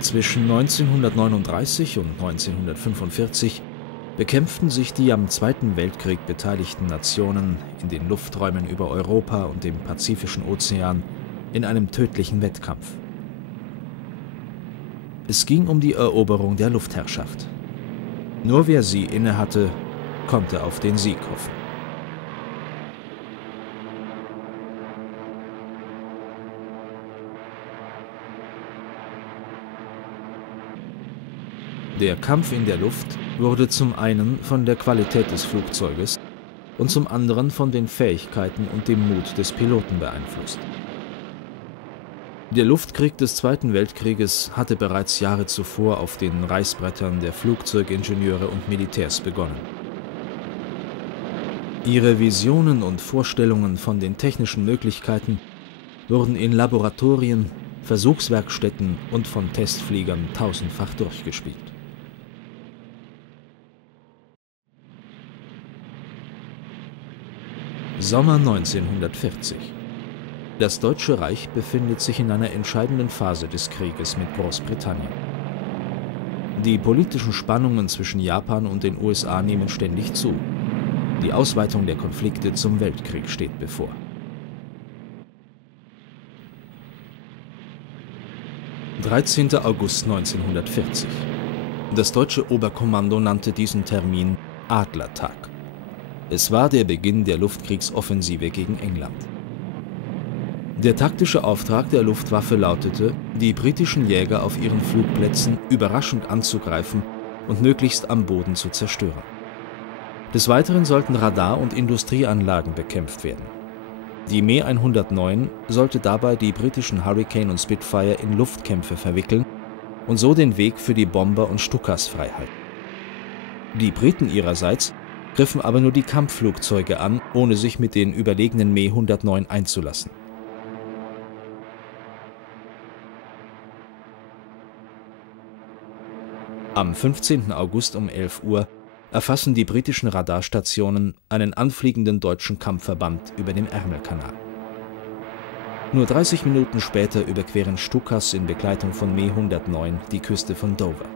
Zwischen 1939 und 1945 bekämpften sich die am Zweiten Weltkrieg beteiligten Nationen in den Lufträumen über Europa und dem Pazifischen Ozean in einem tödlichen Wettkampf. Es ging um die Eroberung der Luftherrschaft. Nur wer sie innehatte, konnte auf den Sieg hoffen. Der Kampf in der Luft wurde zum einen von der Qualität des Flugzeuges und zum anderen von den Fähigkeiten und dem Mut des Piloten beeinflusst. Der Luftkrieg des Zweiten Weltkrieges hatte bereits Jahre zuvor auf den Reißbrettern der Flugzeugingenieure und Militärs begonnen. Ihre Visionen und Vorstellungen von den technischen Möglichkeiten wurden in Laboratorien, Versuchswerkstätten und von Testfliegern tausendfach durchgespielt. Sommer 1940. Das Deutsche Reich befindet sich in einer entscheidenden Phase des Krieges mit Großbritannien. Die politischen Spannungen zwischen Japan und den USA nehmen ständig zu. Die Ausweitung der Konflikte zum Weltkrieg steht bevor. »13. August 1940. Das deutsche Oberkommando nannte diesen Termin Adlertag. Es war der Beginn der Luftkriegsoffensive gegen England. Der taktische Auftrag der Luftwaffe lautete, die britischen Jäger auf ihren Flugplätzen überraschend anzugreifen und möglichst am Boden zu zerstören. Des Weiteren sollten Radar- und Industrieanlagen bekämpft werden. Die Me 109 sollte dabei die britischen Hurricane und Spitfire in Luftkämpfe verwickeln und so den Weg für die Bomber und Stukas freihalten. Die Briten ihrerseits griffen aber nur die Kampfflugzeuge an, ohne sich mit den überlegenen Me 109 einzulassen. Am 15. August um 11 Uhr erfassen die britischen Radarstationen einen anfliegenden deutschen Kampfverband über dem Ärmelkanal. Nur 30 Minuten später überqueren Stukas in Begleitung von Me 109 die Küste von Dover.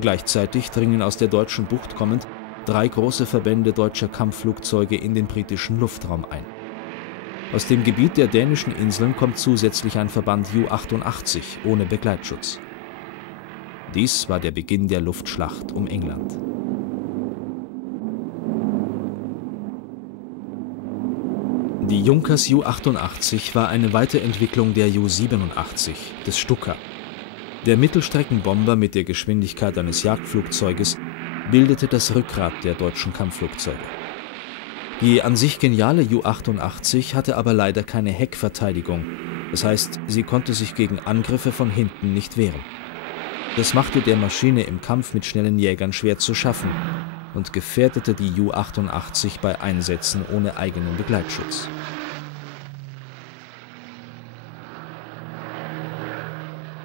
Gleichzeitig dringen aus der deutschen Bucht kommend 3 große Verbände deutscher Kampfflugzeuge in den britischen Luftraum ein. Aus dem Gebiet der dänischen Inseln kommt zusätzlich ein Verband Ju-88 ohne Begleitschutz. Dies war der Beginn der Luftschlacht um England. Die Junkers Ju-88 war eine Weiterentwicklung der Ju-87, des Stuka. Der Mittelstreckenbomber mit der Geschwindigkeit eines Jagdflugzeuges bildete das Rückgrat der deutschen Kampfflugzeuge. Die an sich geniale Ju-88 hatte aber leider keine Heckverteidigung, das heißt, sie konnte sich gegen Angriffe von hinten nicht wehren. Das machte der Maschine im Kampf mit schnellen Jägern schwer zu schaffen und gefährdete die Ju-88 bei Einsätzen ohne eigenen Begleitschutz.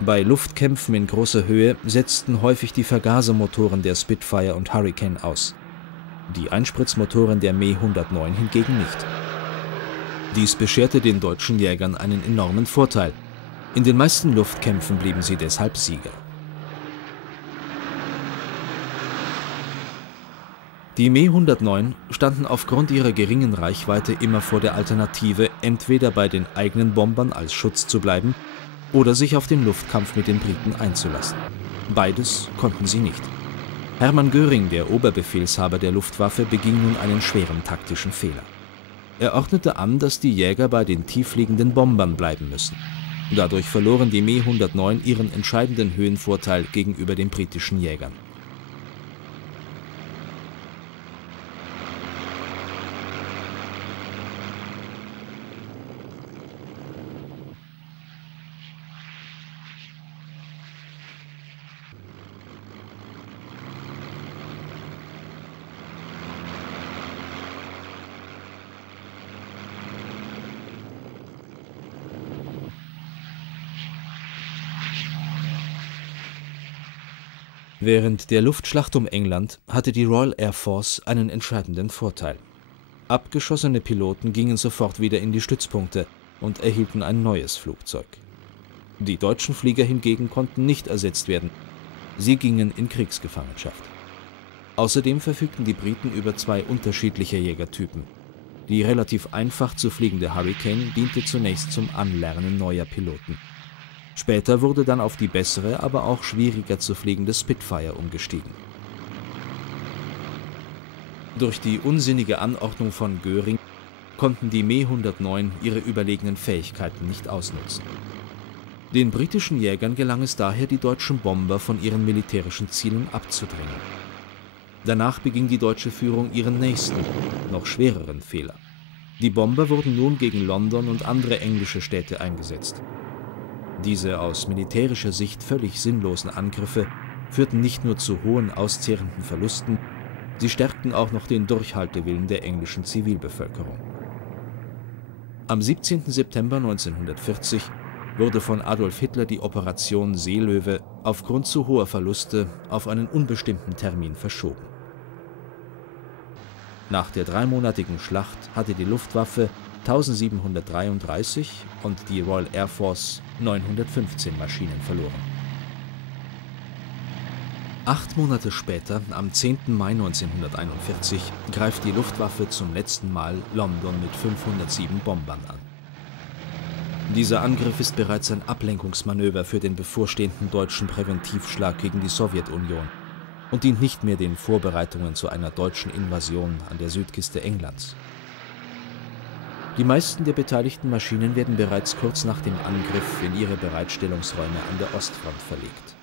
Bei Luftkämpfen in großer Höhe setzten häufig die Vergasermotoren der Spitfire und Hurricane aus. Die Einspritzmotoren der Me 109 hingegen nicht. Dies bescherte den deutschen Jägern einen enormen Vorteil. In den meisten Luftkämpfen blieben sie deshalb Sieger. Die Me 109 standen aufgrund ihrer geringen Reichweite immer vor der Alternative, entweder bei den eigenen Bombern als Schutz zu bleiben oder sich auf den Luftkampf mit den Briten einzulassen. Beides konnten sie nicht. Hermann Göring, der Oberbefehlshaber der Luftwaffe, beging nun einen schweren taktischen Fehler. Er ordnete an, dass die Jäger bei den tiefliegenden Bombern bleiben müssen. Dadurch verloren die Me 109 ihren entscheidenden Höhenvorteil gegenüber den britischen Jägern. Während der Luftschlacht um England hatte die Royal Air Force einen entscheidenden Vorteil. Abgeschossene Piloten gingen sofort wieder in die Stützpunkte und erhielten ein neues Flugzeug. Die deutschen Flieger hingegen konnten nicht ersetzt werden. Sie gingen in Kriegsgefangenschaft. Außerdem verfügten die Briten über zwei unterschiedliche Jägertypen. Die relativ einfach zu fliegende Hurricane diente zunächst zum Anlernen neuer Piloten. Später wurde dann auf die bessere, aber auch schwieriger zu fliegende Spitfire umgestiegen. Durch die unsinnige Anordnung von Göring konnten die Me 109 ihre überlegenen Fähigkeiten nicht ausnutzen. Den britischen Jägern gelang es daher, die deutschen Bomber von ihren militärischen Zielen abzudrängen. Danach beging die deutsche Führung ihren nächsten, noch schwereren Fehler. Die Bomber wurden nun gegen London und andere englische Städte eingesetzt. Diese aus militärischer Sicht völlig sinnlosen Angriffe führten nicht nur zu hohen auszehrenden Verlusten, sie stärkten auch noch den Durchhaltewillen der englischen Zivilbevölkerung. Am 17. September 1940 wurde von Adolf Hitler die Operation Seelöwe aufgrund zu hoher Verluste auf einen unbestimmten Termin verschoben. Nach der dreimonatigen Schlacht hatte die Luftwaffe 1733 und die Royal Air Force 915 Maschinen verloren. 8 Monate später, am 10. Mai 1941, greift die Luftwaffe zum letzten Mal London mit 507 Bombern an. Dieser Angriff ist bereits ein Ablenkungsmanöver für den bevorstehenden deutschen Präventivschlag gegen die Sowjetunion und dient nicht mehr den Vorbereitungen zu einer deutschen Invasion an der Südküste Englands. Die meisten der beteiligten Maschinen werden bereits kurz nach dem Angriff in ihre Bereitstellungsräume an der Ostfront verlegt.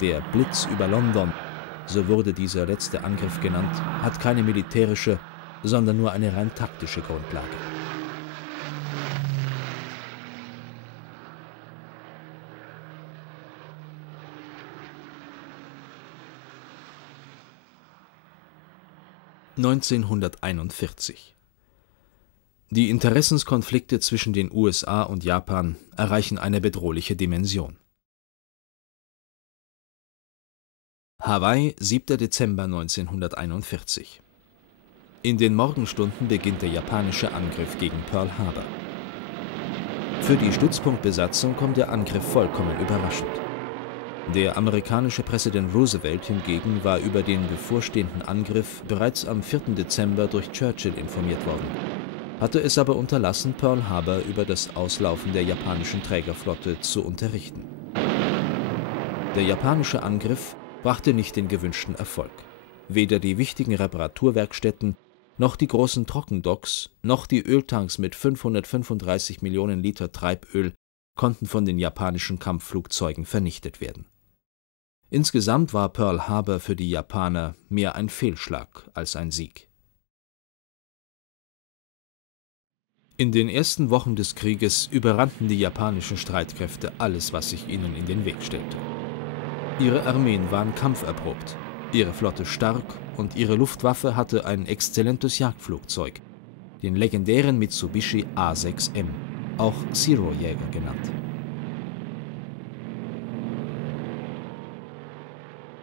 Der Blitz über London, so wurde dieser letzte Angriff genannt, hat keine militärische, sondern nur eine rein taktische Grundlage. (1941) Die Interessenskonflikte zwischen den USA und Japan erreichen eine bedrohliche Dimension. Hawaii, 7. Dezember 1941. In den Morgenstunden beginnt der japanische Angriff gegen Pearl Harbor. Für die Stützpunktbesatzung kommt der Angriff vollkommen überraschend. Der amerikanische Präsident Roosevelt hingegen war über den bevorstehenden Angriff bereits am 4. Dezember durch Churchill informiert worden, hatte es aber unterlassen, Pearl Harbor über das Auslaufen der japanischen Trägerflotte zu unterrichten. Der japanische Angriff brachte nicht den gewünschten Erfolg. Weder die wichtigen Reparaturwerkstätten, noch die großen Trockendocks, noch die Öltanks mit 535 Millionen Liter Treiböl konnten von den japanischen Kampfflugzeugen vernichtet werden. Insgesamt war Pearl Harbor für die Japaner mehr ein Fehlschlag als ein Sieg. In den ersten Wochen des Krieges überrannten die japanischen Streitkräfte alles, was sich ihnen in den Weg stellte. Ihre Armeen waren kampferprobt, ihre Flotte stark und ihre Luftwaffe hatte ein exzellentes Jagdflugzeug, den legendären Mitsubishi A6M, auch Zero-Jäger genannt.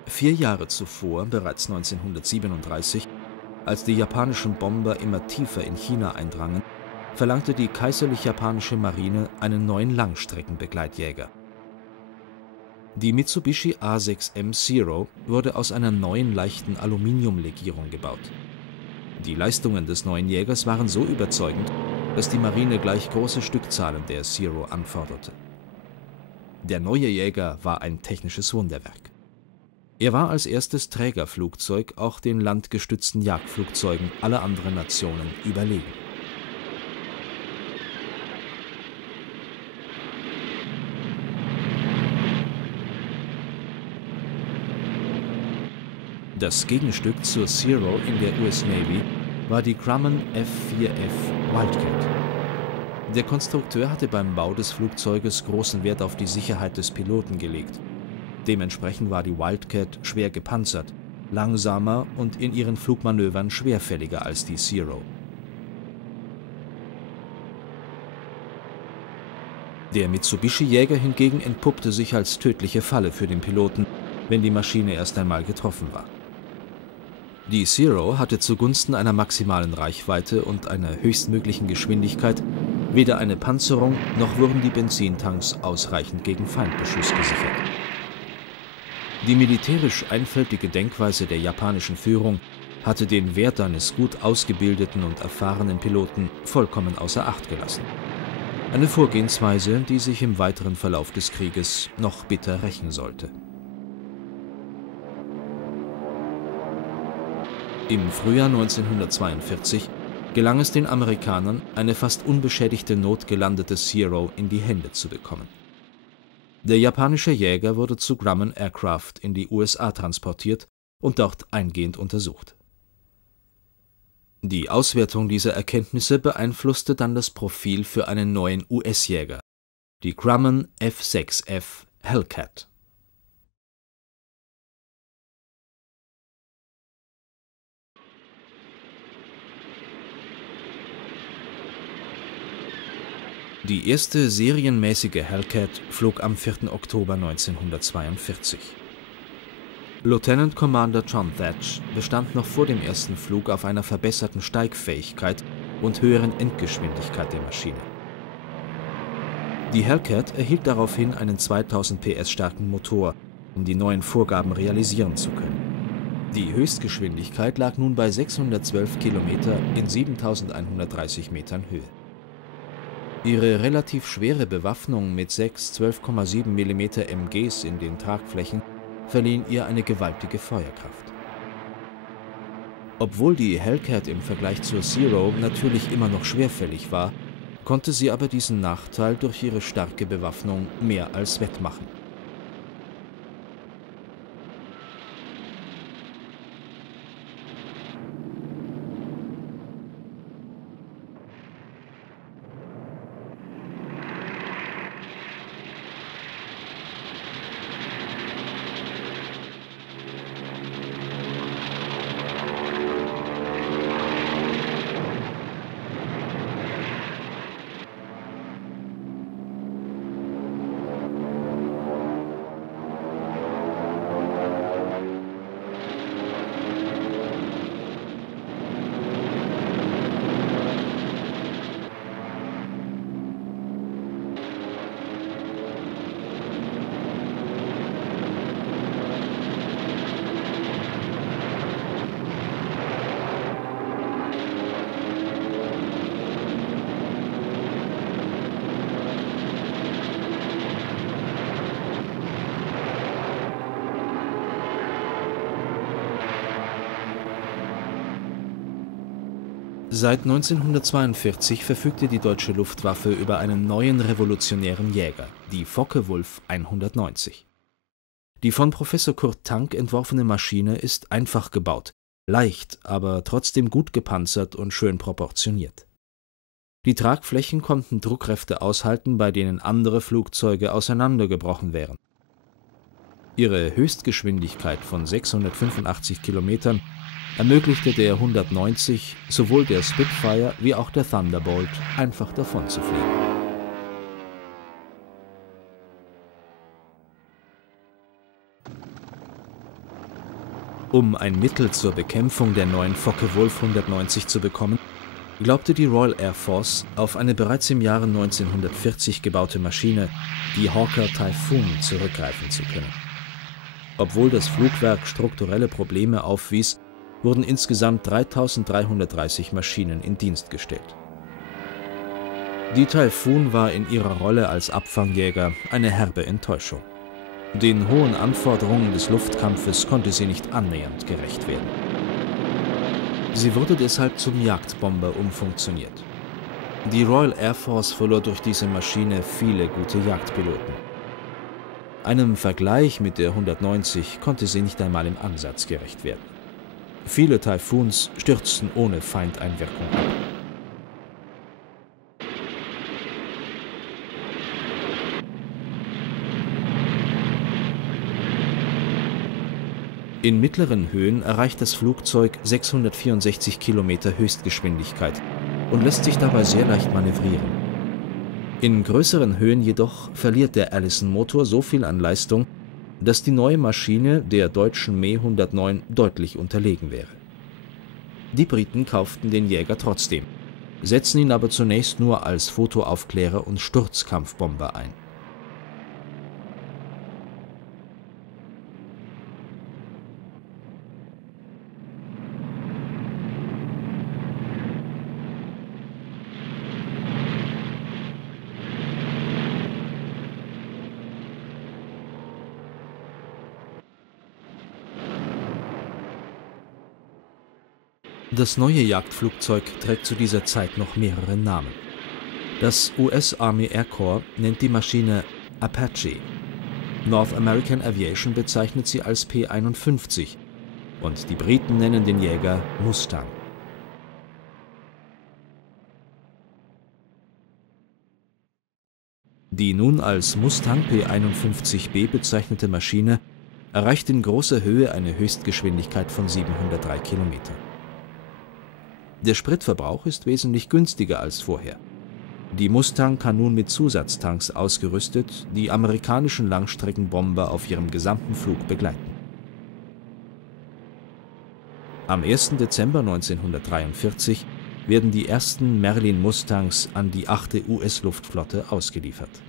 4 Jahre zuvor, bereits 1937, als die japanischen Bomber immer tiefer in China eindrangen, verlangte die kaiserlich-japanische Marine einen neuen Langstreckenbegleitjäger. Die Mitsubishi A6M Zero wurde aus einer neuen leichten Aluminiumlegierung gebaut. Die Leistungen des neuen Jägers waren so überzeugend, dass die Marine gleich große Stückzahlen der Zero anforderte. Der neue Jäger war ein technisches Wunderwerk. Er war als erstes Trägerflugzeug auch den landgestützten Jagdflugzeugen aller anderen Nationen überlegen. Das Gegenstück zur Zero in der US Navy war die Grumman F-4F Wildcat. Der Konstrukteur hatte beim Bau des Flugzeuges großen Wert auf die Sicherheit des Piloten gelegt. Dementsprechend war die Wildcat schwer gepanzert, langsamer und in ihren Flugmanövern schwerfälliger als die Zero. Der Mitsubishi-Jäger hingegen entpuppte sich als tödliche Falle für den Piloten, wenn die Maschine erst einmal getroffen war. Die Zero hatte zugunsten einer maximalen Reichweite und einer höchstmöglichen Geschwindigkeit Weder eine Panzerung noch wurden die Benzintanks ausreichend gegen Feindbeschuss gesichert. Die militärisch einfältige Denkweise der japanischen Führung hatte den Wert eines gut ausgebildeten und erfahrenen Piloten vollkommen außer Acht gelassen. Eine Vorgehensweise, die sich im weiteren Verlauf des Krieges noch bitter rächen sollte. Im Frühjahr 1942 gelang es den Amerikanern, eine fast unbeschädigte notgelandete Zero in die Hände zu bekommen. Der japanische Jäger wurde zu Grumman Aircraft in die USA transportiert und dort eingehend untersucht. Die Auswertung dieser Erkenntnisse beeinflusste dann das Profil für einen neuen US-Jäger, die Grumman F-6F Hellcat. Die erste serienmäßige Hellcat flog am 4. Oktober 1942. Lieutenant Commander John Thatch bestand noch vor dem ersten Flug auf einer verbesserten Steigfähigkeit und höheren Endgeschwindigkeit der Maschine. Die Hellcat erhielt daraufhin einen 2000 PS starken Motor, um die neuen Vorgaben realisieren zu können. Die Höchstgeschwindigkeit lag nun bei 612 Kilometer in 7130 Metern Höhe. Ihre relativ schwere Bewaffnung mit 6 12,7 mm MGs in den Tragflächen verliehen ihr eine gewaltige Feuerkraft. Obwohl die Hellcat im Vergleich zur Zero natürlich immer noch schwerfällig war, konnte sie aber diesen Nachteil durch ihre starke Bewaffnung mehr als wettmachen. Seit 1942 verfügte die deutsche Luftwaffe über einen neuen revolutionären Jäger, die Focke-Wulf 190. Die von Professor Kurt Tank entworfene Maschine ist einfach gebaut, leicht, aber trotzdem gut gepanzert und schön proportioniert. Die Tragflächen konnten Druckkräfte aushalten, bei denen andere Flugzeuge auseinandergebrochen wären. Ihre Höchstgeschwindigkeit von 685 Kilometern ermöglichte der 190 sowohl der Spitfire wie auch der Thunderbolt einfach davonzufliegen. Um ein Mittel zur Bekämpfung der neuen Focke-Wulf 190 zu bekommen, glaubte die Royal Air Force auf eine bereits im Jahre 1940 gebaute Maschine, die Hawker Typhoon, zurückgreifen zu können. Obwohl das Flugwerk strukturelle Probleme aufwies, wurden insgesamt 3330 Maschinen in Dienst gestellt. Die Typhoon war in ihrer Rolle als Abfangjäger eine herbe Enttäuschung. Den hohen Anforderungen des Luftkampfes konnte sie nicht annähernd gerecht werden. Sie wurde deshalb zum Jagdbomber umfunktioniert. Die Royal Air Force verlor durch diese Maschine viele gute Jagdpiloten. Einem Vergleich mit der 190 konnte sie nicht einmal im Ansatz gerecht werden. Viele Typhoons stürzten ohne Feindeinwirkung ab. In mittleren Höhen erreicht das Flugzeug 664 Kilometer Höchstgeschwindigkeit und lässt sich dabei sehr leicht manövrieren. In größeren Höhen jedoch verliert der Allison-Motor so viel an Leistung, dass die neue Maschine der deutschen Me 109 deutlich unterlegen wäre. Die Briten kauften den Jäger trotzdem, setzen ihn aber zunächst nur als Fotoaufklärer und Sturzkampfbomber ein. Das neue Jagdflugzeug trägt zu dieser Zeit noch mehrere Namen. Das US Army Air Corps nennt die Maschine Apache, North American Aviation bezeichnet sie als P-51 und die Briten nennen den Jäger Mustang. Die nun als Mustang P-51B bezeichnete Maschine erreicht in großer Höhe eine Höchstgeschwindigkeit von 703 Kilometer. Der Spritverbrauch ist wesentlich günstiger als vorher. Die Mustang kann nun mit Zusatztanks ausgerüstet die amerikanischen Langstreckenbomber auf ihrem gesamten Flug begleiten. Am 1. Dezember 1943 werden die ersten Merlin Mustangs an die 8. US-Luftflotte ausgeliefert.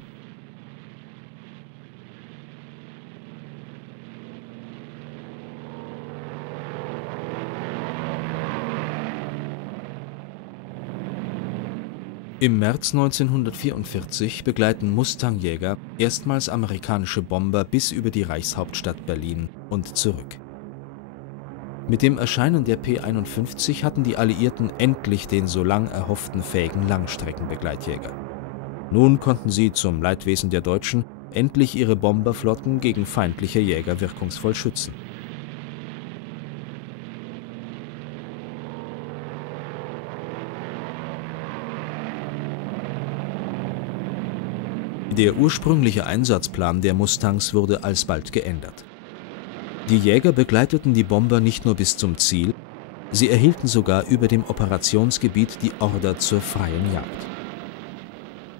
Im März 1944 begleiten Mustang-Jäger erstmals amerikanische Bomber bis über die Reichshauptstadt Berlin und zurück. Mit dem Erscheinen der P-51 hatten die Alliierten endlich den so lang erhofften fähigen Langstreckenbegleitjäger. Nun konnten sie zum Leidwesen der Deutschen endlich ihre Bomberflotten gegen feindliche Jäger wirkungsvoll schützen. Der ursprüngliche Einsatzplan der Mustangs wurde alsbald geändert. Die Jäger begleiteten die Bomber nicht nur bis zum Ziel, sie erhielten sogar über dem Operationsgebiet die Order zur freien Jagd.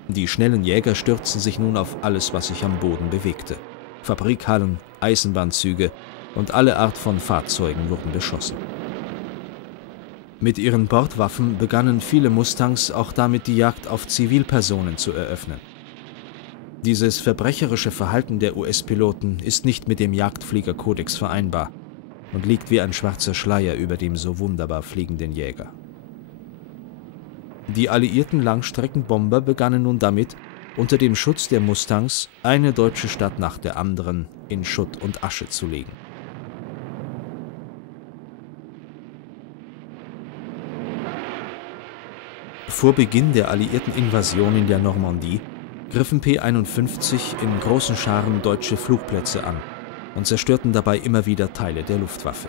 Die schnellen Jäger stürzten sich nun auf alles, was sich am Boden bewegte. Fabrikhallen, Eisenbahnzüge und alle Art von Fahrzeugen wurden beschossen. Mit ihren Bordwaffen begannen viele Mustangs auch damit die Jagd auf Zivilpersonen zu eröffnen. Dieses verbrecherische Verhalten der US-Piloten ist nicht mit dem Jagdfliegerkodex vereinbar und liegt wie ein schwarzer Schleier über dem so wunderbar fliegenden Jäger. Die alliierten Langstreckenbomber begannen nun damit, unter dem Schutz der Mustangs eine deutsche Stadt nach der anderen in Schutt und Asche zu legen. Vor Beginn der alliierten Invasion in der Normandie griffen P-51 in großen Scharen deutsche Flugplätze an und zerstörten dabei immer wieder Teile der Luftwaffe.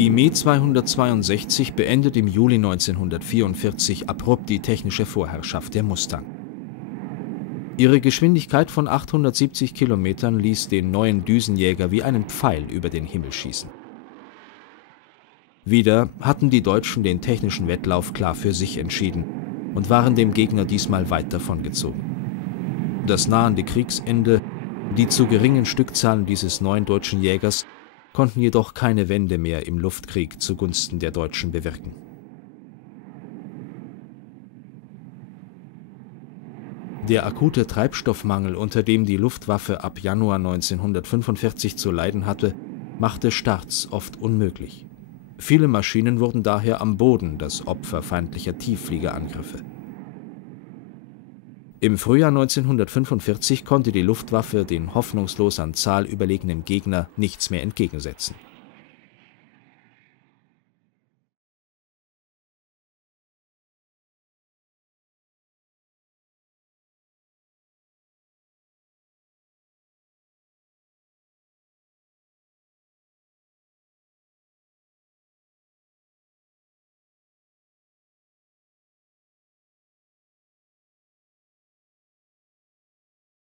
Die Me-262 beendet im Juli 1944 abrupt die technische Vorherrschaft der Mustang. Ihre Geschwindigkeit von 870 Kilometern ließ den neuen Düsenjäger wie einen Pfeil über den Himmel schießen. Wieder hatten die Deutschen den technischen Wettlauf klar für sich entschieden und waren dem Gegner diesmal weit davongezogen. Das nahende Kriegsende, die zu geringen Stückzahlen dieses neuen deutschen Jägers konnten jedoch keine Wende mehr im Luftkrieg zugunsten der Deutschen bewirken. Der akute Treibstoffmangel, unter dem die Luftwaffe ab Januar 1945 zu leiden hatte, machte Starts oft unmöglich. Viele Maschinen wurden daher am Boden das Opfer feindlicher Tieffliegerangriffe. Im Frühjahr 1945 konnte die Luftwaffe den hoffnungslos an Zahl überlegenen Gegner nichts mehr entgegensetzen.